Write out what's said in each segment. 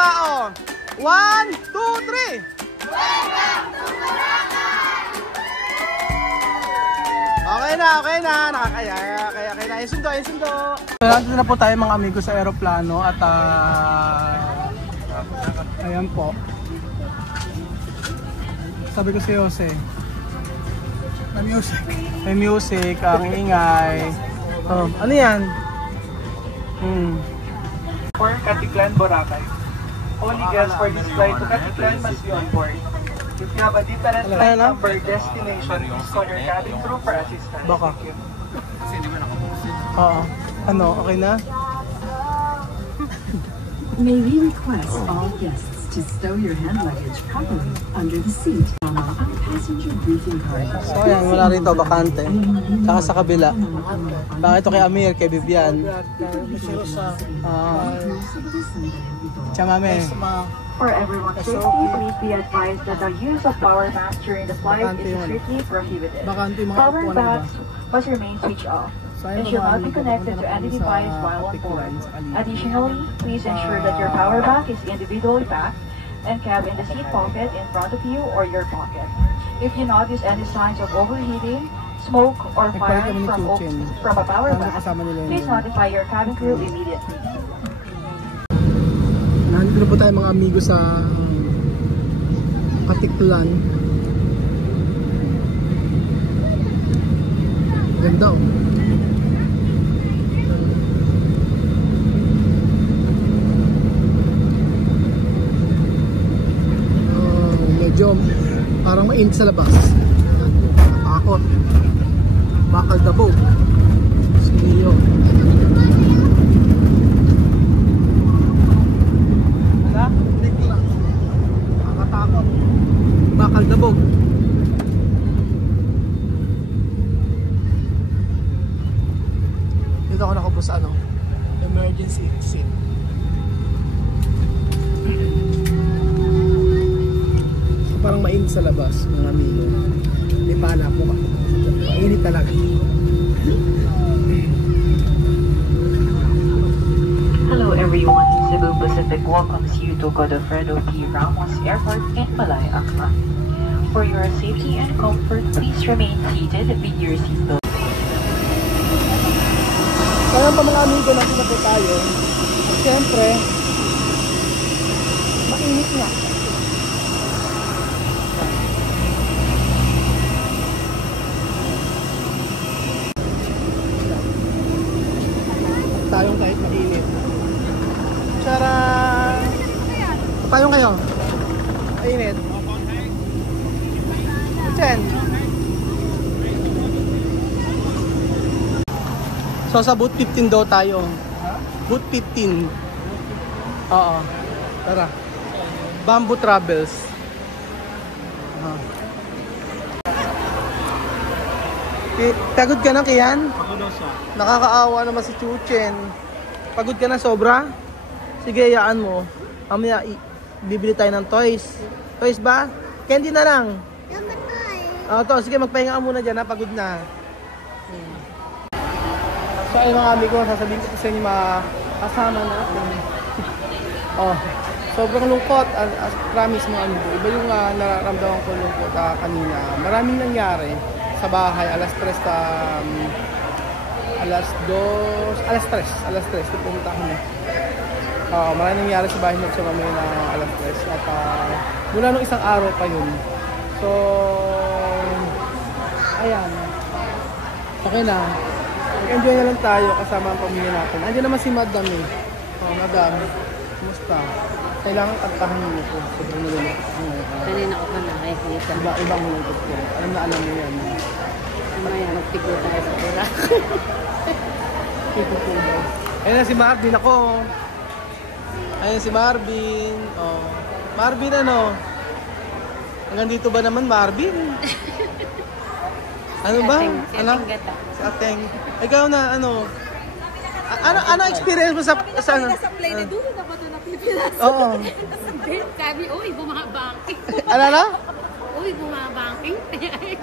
pa, oh. 1, 2, 3. Okay na. Nakakaya na. Yung sundo. Nandito na po tayo mga amigo sa aeroplano at ayan po. Sabi ko si Jose. May music, ang ingay. Oh, ano yan? For Caticlan, Boracay. Only guests for this flight to Caticlan must be on board. If you have a different flight number destination, please call your cabin crew for assistance. Baka. Oo. Ano, okay na? May we request all guests to stow your hand luggage properly under the seat on our passenger greeting card. So ayan, wala rito, bakante. Saka sa kabila. Baka ito kay Amir, kay Vivian. Chamame. For everyone's safety, please be advised that the use of power banks during the flight is strictly prohibited. Power banks must remain switched off and should not be connected to any device while on board. Additionally, please ensure that your power bank is individually packed and kept in the seat pocket in front of you or your pocket. If you notice any signs of overheating, smoke, or fire from a power bank, please notify your cabin crew immediately. Nandito na po tayo mga amigo sa Caticlan. Ganda oh. Medyo parang mainit sa labas. Nakakot. Bakal dabo. Siniyo. Bakal dabog. Dito ako nakaupo sa ano, emergency exit. So, parang mainit sa labas mga amigo. Hindi pala po ka. Mainit talaga. Hello everyone, Cebu Pacific welcomes you to Godofredo P. Ramos Airport in Malay, Aklan. For your safety and comfort, please remain seated with your seatbelt. Kaya pa mga amigo, nakita po tayo. At syempre, mainit nga. Tayong kahit mainit. Tcharan! Tayong kayo? Mainit. Chen. So sa Boot 15 daw tayo. Boot 15. Oo. Tara. Bamboo Travels. Pagod ka na, Kian? Nakakaawa naman si Chuchen. Pagod ka na sobra? Sige, hayaan mo. Mamaya bibili tayo ng toys. Toys ba? Candy na lang. To, sige, magpahinga ka muna dyan ha. Pagod na. So ayun mga amigo, sasabihin ko sa inyo mga kasama natin. Oh, sobrang lungkot. As promise mga amigo. Iba yung nararamdaman ko lungkot kanina. Maraming nangyari sa bahay. Alas 3 pumunta kami. Maraming nangyari sa bahay sa mamaya na alas 3. At mula nung isang araw pa yun. So, ayan. Okay na. Mag-enjoy na lang tayo kasama ang pamilya natin. Andiyan naman si Madam eh. Madam, kumusta? Kailangan kantahan niyo po. Sobrang nalulungkot ko ngayon. Kanina ko pa nakikita. Ibang nalulungkot ko. Alam mo yan. Mamaya magpigo tayo sa pura. Ayun na si Marvin ako. Ayun si Marvin. Oh. Marvin ano? Hanggang dito ba naman Marvin? Ano ba? Ano? Si Ateng. Ikaw na ano? Ano experience mo sa ano? Sa play na doon na ba ito na Pilipinas? Oo. Sabi, uy, bumabangking. Ano na? Uy, bumabangking.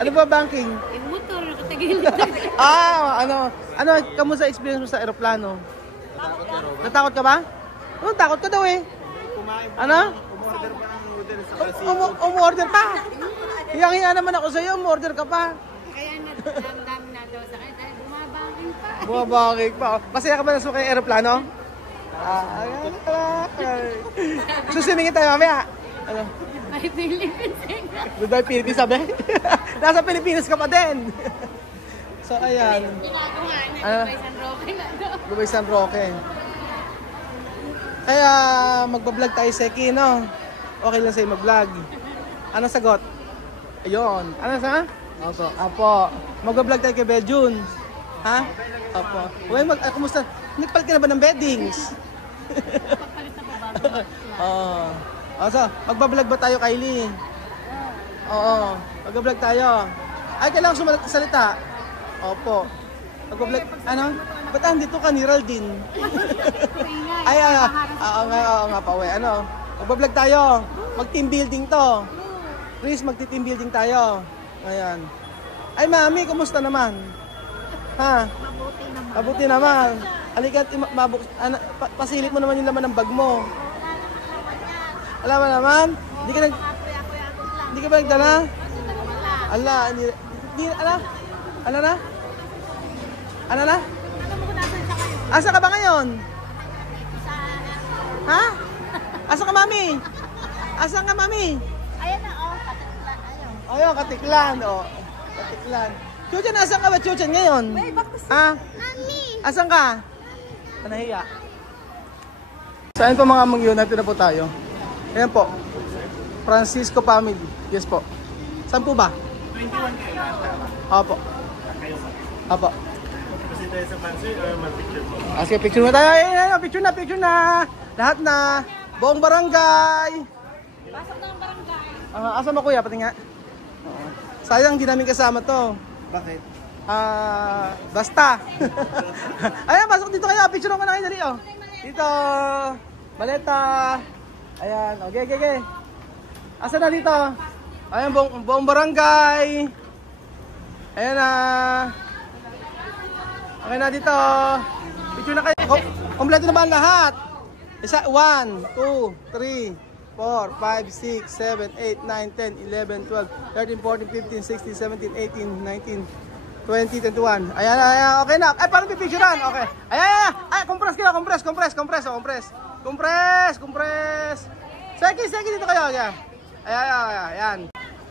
Ano ba banking? Yung motor, nakatagil. Ano kamusta experience mo sa aeroplano? Natakot ka ba? Takot ka daw eh. Ano? Umorder pa? Hiyang-hiya naman ako sa'yo, umorder ka pa. Kaya nadamdam na daw sa kanya dahil bumabangking pa. Bumabangik pa. Masaya ka ba na sumakay aeroplano? Ayan ka. Susumingin tayo mamaya. Ano? May Philippines eh. Doon tayo Philippines, sabi? Nasa Pilipinas ka pa din. So, ayan. Ginagawa niya, Dubai San Roque na daw. Dubai San Roque. Kaya magbablog tayo, Seki, no? Okay lang sa'yo mag-vlog. Anong sagot? Ayun. Ano sa? Apo. Magbablog tayo kay Beljun. Ha? Apo. Uy, kumusta? Nagpalit ka na ba ng beddings? Pagpalit na pa ba? Oo. So, magbablog ba tayo, Kylie? Oo. Magbablog tayo. Ay, kailangan salita. Opo. Magbablog. Ano? Ba't andito ka ni Raldin? Ay, oo nga pa, we. Ano? Magbablog tayo. Mag-team building to. Chris, mag-team building tayo. Ayan. Ay, mami, kumusta naman? Ha? Mabuti naman. Halika, pasilip mo naman yung laman ng bag mo. Alam mo naman? Hindi ka ba nagdala? Ala, hindi, ala na? Ano na? Asa ka ba ngayon? Ha? Asa ka, mami? Asa ka, mami? Ayan na, Katiklan. Ayun, Katiklan. Katiklan. Chuchan, asan ka ba, Chuchan, ngayon? Ha? Mami! Asan ka? Nahiya. Saan po mga mag-unite na po tayo? Ayan po. Francisco family. Yes po. Saan po ba? 21 kayo. Opo. Opo. Kasi tayo sa fancy or mag-picture mo? Sige, picture na tayo. Ayan, picture na. Lahat na. Buong barangay. Pasok na ang barangay. Asa mo, kuya? Pati nga. Sayang, di namin kasama to. Bakit? Basta. Ayan, pasok dito kayo. Picture ko na kayo, dali, oh. Dito. Maleta. Ayan, okay. Asa na dito? Ayan, buong barangay. Ayan na. Okay na dito. Picture na kayo. Kompleto naman lahat. 1, 2, 3, 4, 5, 6, 7, 8, 9, 10, 11, 12, 13, 14, 15, 16, 17, 18, 19, 20, 21. Ayan, okay na. Ay, parang pipicturean. Okay. Ayan. Ay, compress. Seki, dito kayo. Ayan.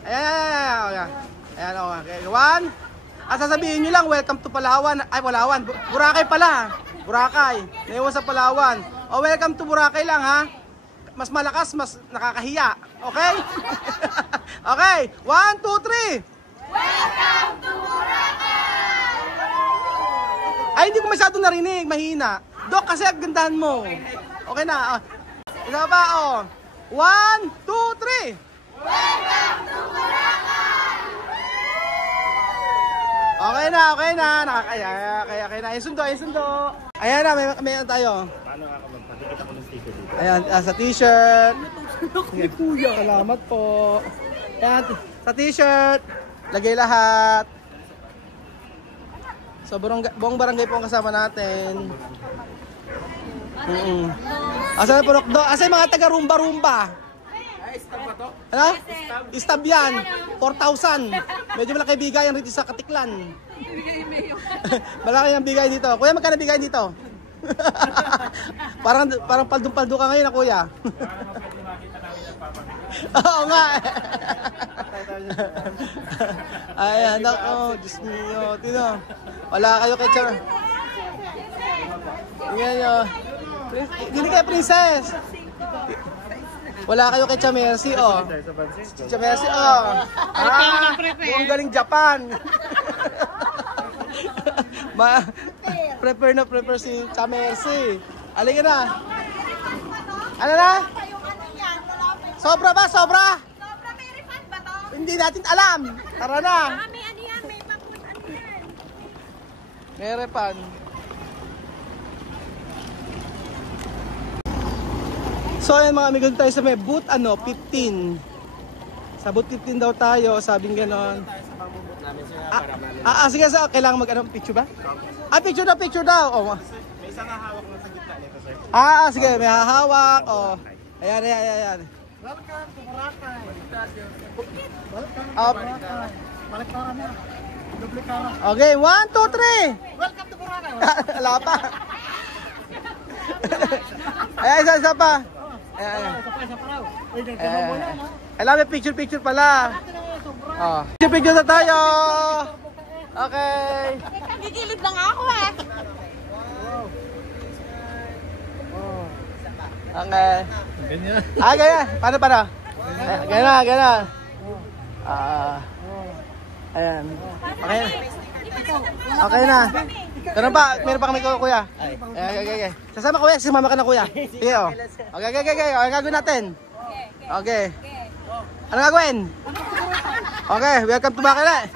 Ayan, okay. 1. Sasabihin nyo lang, welcome to Palawan. Ay, Palawan. Boracay pala. Boracay. Naiwan sa Palawan. O, welcome to Boracay lang, ha? Mas malakas, mas nakakahiya. Okay? Okay. 1, 2, 3. Welcome to Boracay! Ay, hindi ko masyado narinig. Mahina. Dok, kasi ang gandahan mo. Okay na. Isa pa, oh. 1, 2, 3. Welcome to Boracay! Okay na. Okay na. Yung sundo. Ayan na, may ano tayo. Paano nga ka magpapakita ko ng sticker dito? Ayan, sa t-shirt. Kuya, salamat po. Ayan, sa t-shirt. Lagay lahat. So, buong barangay po ang kasama natin. Asa na po, asa yung mga taga-rumba-rumba? Stab ba to? Ano? Stab yan. 4,000. Medyo malaki bigayan rito sa Katiklan. Malaki ang bigay dito. Kuya, magkano bigay dito? parang paldong-paldo ka ngayon, kuya. Oo nga. Ayan, ako. Diyos mio. Tino. Wala kayo kay Char. Tingnan nyo. Dili kayo, princess. Wala kayo kay Chamercy, oh. Chamercy, oh. Mukhang galing Japan. Prepare si Chamercy. Alin na. Ano na? Sobra ba? Sobra? May refund ba to? Hindi natin alam. Tara na. May ano yan, may mapun ano yan. May refund. So ayan mga amigo, tayo sa may booth 15. Sa booth 15 daw tayo, sabing ganon. Sige, kailangan picture ba? Picture daw. Oh. May isang hahawak na sa gitna nito, sir. Sige, may hahawak. Oh. Ayan. Welcome to Boracay. Welcome to Up. Boracay. Balik ka na. Doble ka na. Okay, 1, 2, 3. Welcome to Boracay. Wala pa. Ayan, isa pa. Ayan. Isa pa raw. Alam mo, picture pala. Oh. Picture na tayo. Okay. Gigilid lang ako eh. Okay. Ganyan. Ganyan. Paano? Ganyan. Ayan. Okay na. Meron pa kami kuya. Okay. Sasama kuya, sumama ka na kuya. Sige oh. Okay. Okay, gagawin natin. Okay. Ano gagawin? Okay, welcome to Bakile.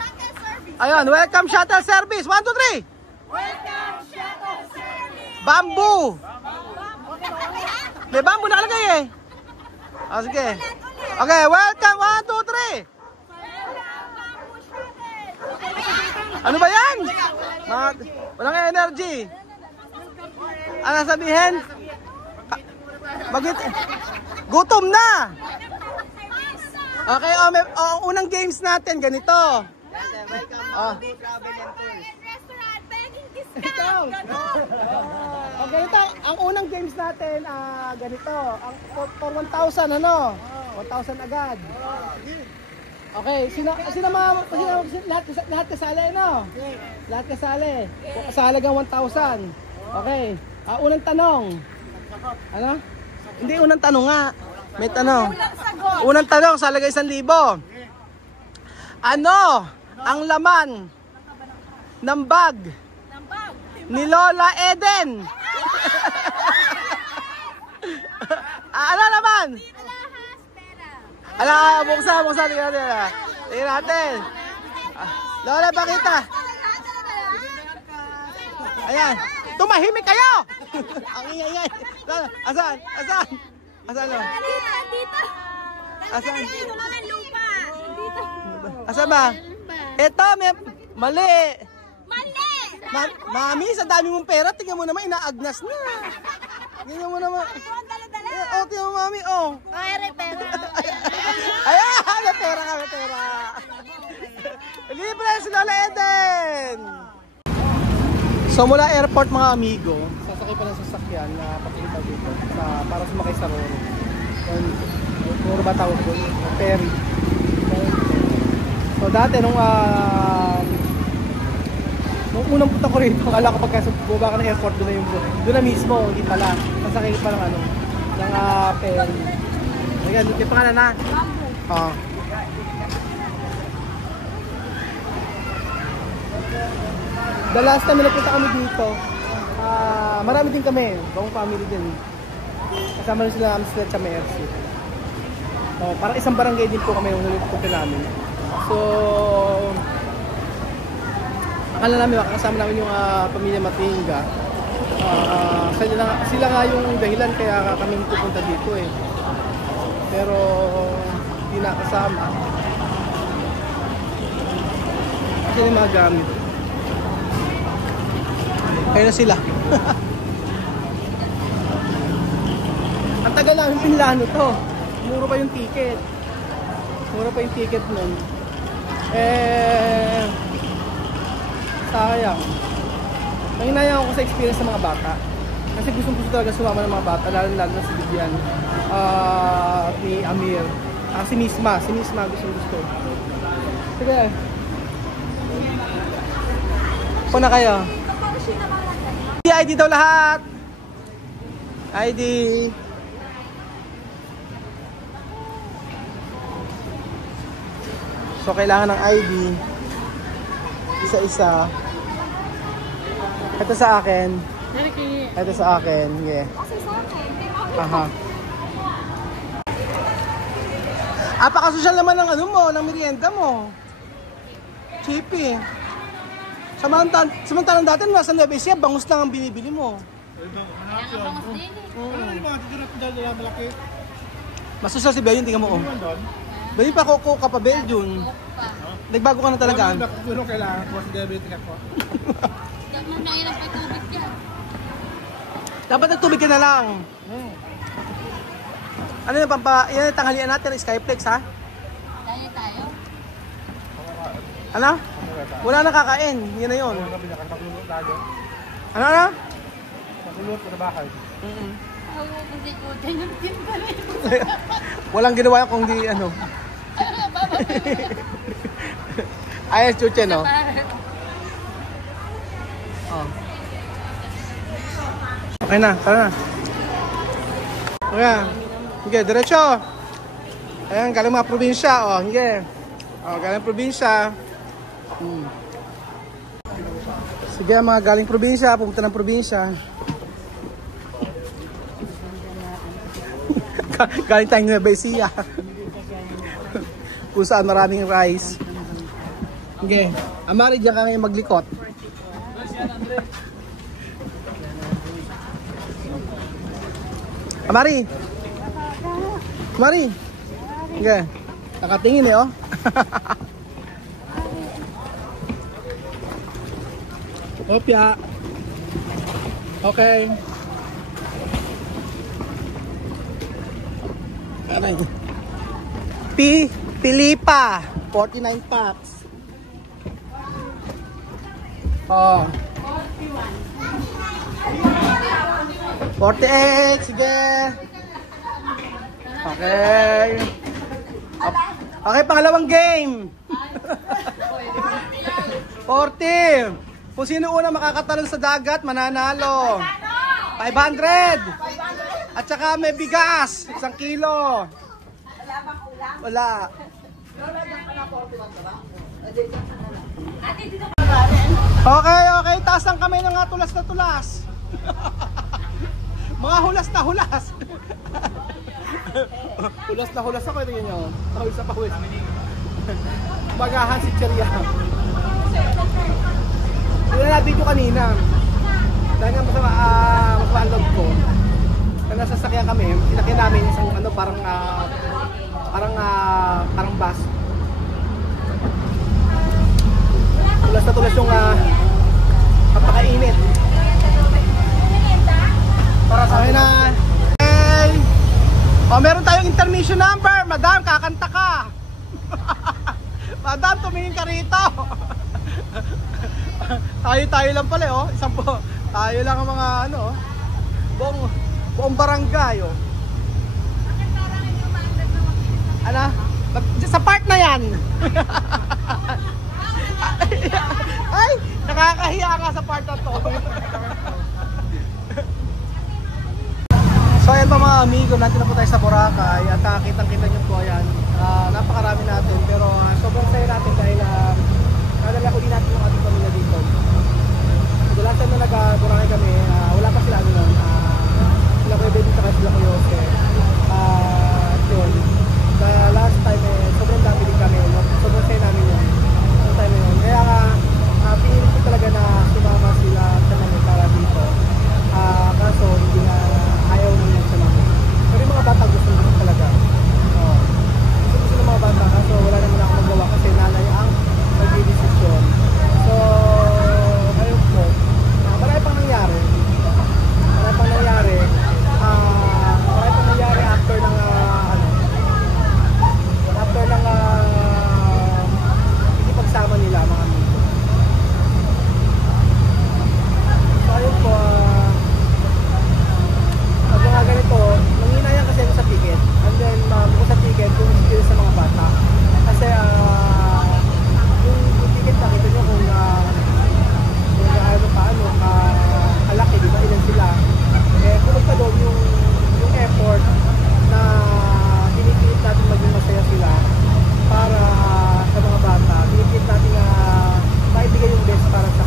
Ayun, welcome shuttle service. 1, 2, 3. Welcome shuttle service. Bamboo. May bamboo nakalagay eh. Sige. Okay, welcome. 1, 2, 3. Ano ba yan? Walang energy. Ano sabihin? Gutom na. Okay, ang unang games natin ganito. Okay, ito, ang unang games natin ganito. For 1,000 ano? 1,000 agad. Okay, lahat kasali no? Lahat kasali. Kasali hanggang 1,000. Okay. Unang tanong. Ano? Hindi unang tanong nga. May tanong. Unang tanong sa halaga 1,000. Ano ang laman ng bag ni Lola Eden? Ano naman? Ala, buksan. Tingnan natin. Lola, pakita. Ayan. Tumahimik kayo! Ang ingay. Asan? Asan lo? Dito. Asan? Wala ng lupa. Dito. Asan ba? Ito, mali. Mami, sa dami mong pera, tingnan mo naman, inaagnas na. Tingnan mo naman. Tingnan mo, mami, Ay, pera. Ayan, may pera. Libre si Lola Eden. So mula airport mga amigo, sasakay pa ng sasakyan na papunta dito para sumakay sa Roro. Roro ba tawag doon? Ferry. So dati nung unang punta ko rito, akala ko pagkasababa ka ng airport doon na mismo, hindi pala. Sasakay pa ng ferry. Ayan, may pangalan na. The last time na napunta kami dito, marami din kami, buong family din. Kasama rin sila Amsterdam sa Mercy. Parang isang barangay din po kami yung nilipunta namin. So, akala namin makakasama namin yung pamilya Matinga. Sila nga yung dahilan kaya kami pupunta dito eh. Pero hindi nakasama. Kasi yung mga gamit. Kaya na sila. Ang tagal lang yung pinlano to. Mura pa yung ticket. Nun. Sayang. Nanginayang ako sa experience ng mga bata. Kasi gusto talaga sumama ng mga bata. Lalo na si Bibian. At ni Amir. Si Misma gusto. Sige. Po na kayo. ID daw lahat. ID. So kailangan ng ID. Isa-isa. Ito sa akin. Ito sa akin. Yeah. Aha. Apaka-social naman ng ng merienda mo. Cheapy. Samantalang dati nasa Nueva Ecija, bangus lang ang binibili mo. Masusal si Belgium, tingnan mo. Bali pa ko ka pa Belgium. Nagbago ka na talaga. Ano kailangan ko sa diabetes ako? Dapat nagtubig ka na lang. Ano yung yan yung tanghalian natin, Skyflex ha? Tayo tayo. Ano? Wala na kakain, yun na yun. Ano? Magluluto na bakal. Ako kasi kuta yung team pa rin. Walang ginawa kung di ano. Ayos chuche no? Oh. Okay na, tara na. Okay, sige, diretso. Ayan, galing mga probinsya. Oh, sige. Oh, galing probinsya. Sige, mga galing probinsya, pumunta ng probinsya. Galing tayong Nueva Ecija. Kung saan maraming rice. Okay, Amari, diyan kami maglikot. Amari! Amari! Okay, nakatingin eh oh. Opya. Okay. Aray. Pilipa. 49 packs. Oh. 48. Sige. Okay. Okay, pangalawang game. 40. Kung sino una makakatalon sa dagat, mananalo. 500. At saka may bigas, 1 kilo. Wala. Okay, taas ang kamay ng mga tulas na tulas. Mga hulas na hulas. Hulas na hulas ako, tingin nyo. Pawis sa pawis. Magahan si Cheria. Hindi na video kanina. Dahil nga masama ang log ko. Kaya nasa sasakyan kami, pinakyan namin isang ano, parang bus. Tulas na tulas yung napakainit. Para sa akin na. Okay. O, meron tayong intermission number. Madam, kakanta ka. Madam, tumingin ka rito. Tayo lang pala oh. Isang po. Tayo lang ang mga ano, buong barangay oh. Ano? Sa part na yan. Ay, nakakahiya nga sa part na to. So ayan pa mga amigo, natin na po tayo sa Boracay at kitang-kita nyo po ayan. Napakarami natin pero sobrang saya natin dahil nadala uli natin yung ating pamilya dito. So last time na nag-Boracay kami, wala pa sila nun. Sila ko yung sila sila ko yung yun. Last time sobrang dami din kami, sobrang saya namin yun. Sobrang time yun. Kaya pinilit ko talaga na sumama sila sa namin para dito. Kaso hindi na ayaw namin sa namin. Pero yung mga bata gusto nyo talaga. Gusto ng mga bata kaso wala naman ako magawa kasi nanay ang mag-i-desisyon. So, ayun po. Marami pang nangyari. Marami pang nangyari after ng hindi pagsama nila mga amigo. So, ayun po. Pag mga ganito, nanghinayan kasi ako sa ticket. And then, bukod sa ticket, kung skill sa mga bata. Kasi, yung ticket nakita nyo kung kalaki, di ba? Ilan sila. Kung pa doon yung effort na pinipilit natin maging masaya sila para sa mga bata. Pinipilit natin maibigay yung best para sa